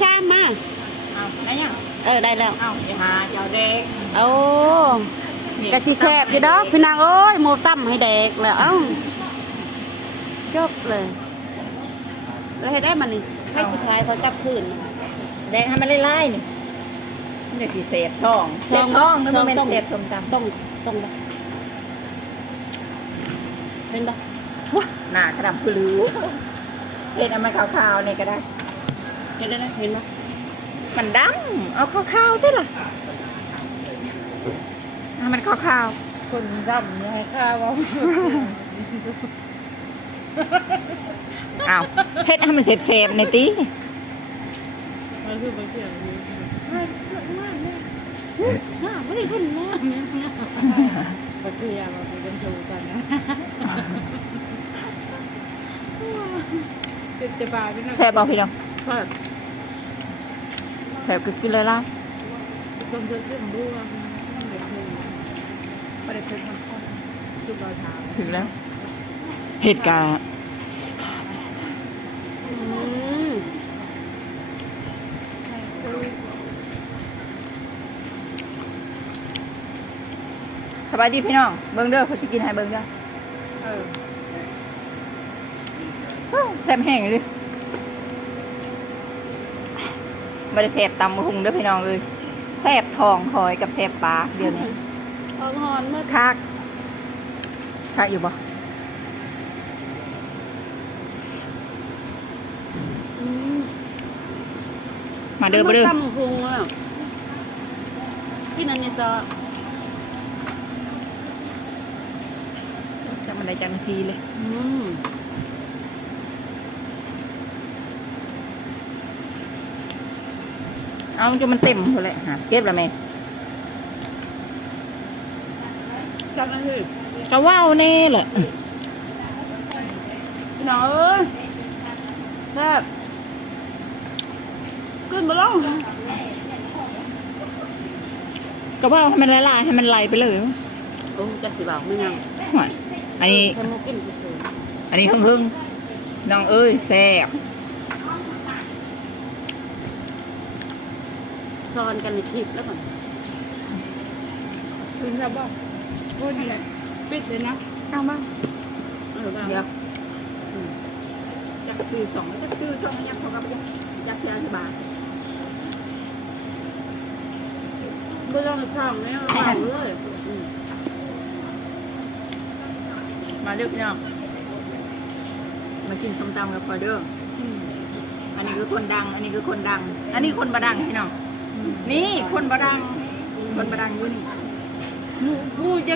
ชามมาเอาได้ยังเออได้แล้วเอาไปหาเจ้าเด็กโอ้กะสิแซ่บอยู่ดอกพี่นางโอ้ยหมูตั้มให้แดกแล้วเอ้าจบเลยแล้วให้ได้มันนี่ให้สุดท้ายเขาจับคืนแดงให้มันไล่ๆนี่มันจะสีเศษท้องเศษท้องมันบ่แม่นเศษสมตำต้องต้องได้เห็นปะหน้ากระดำคือรู้เห็นเอามาขาวๆนี่ก็ได้ เห็นได้ไหมเห็นปะมันดำเอาขาวๆได้ล่ะให้มันขาวคนดำเนี่ยให้ข้าวว่าๆเอาเฮ็ดให้มันเสพๆในอยติมันคือไปเที่ยวนี่น่าไม่ได้ขึ้นแม่ไปเที่ยวมาไปกันชูกันนะเป็นจะบาเป็นแซ่บบ่พี่น้องก็ แซ่บคือๆเลยล่ะต้มเลือดเรื่องบัวเด็กหนึ่งไม่ได้เคยทำข้อคือเราถามถึงแล้ว เห็ดกาอืมสบายดีพี่น้อง เบิ่งเด้อเขาสิกินให้เบิ่งเด้อเออฮู้แซ่บแห้งเลย บ่ได้แซ่บตำบักหุงเด้อพี่น้องเอ้ยแซ่บทองคอยกับแซ่บปลาเดี๋ยวนี้หอนหอนเมื่อคักคักอยู่บ่อืมมาเด้อบ่เด้อตั้มพุงแล้วที่นั่นนี่จะจะมันได้จังทีเลย อืม เอาจนมันเต็มหมดเลยหาเก็บแล้วแม่จังเลยก็ว้าวแน่แหละพี่น้องเอ้ยแซ่บขึ้นมาแล้วก็ว้าวให้มันละลายให้มันไหลไปเลยโอ้จักสิบอกไม่ยังหวานอันนี้แค่มุกกินกูสูงอันนี้หึ่งๆน้องเอ้ยแซ่บ ซ้อนกันในคลิปแล้วก่อนคุณจะบอกพูดนี่แหละปิดเลยนะเอามาเออบ้างเดี๋ยวจักซื้อสองจักซื้อสองยักษ์เขากับยักษ์เสียสิบบาทไม่ต้องช่องเนี่ยเอาเลยอืมมาเด้อพี่น้องมากินส้มตำกับพอเด้ออืมอันนี้คือคนดัง อันนี้คือคนดัง อันนี้คนบดังพี่น้อง นี่คนบดังคนบดังอยุ่นี่ผู้จะ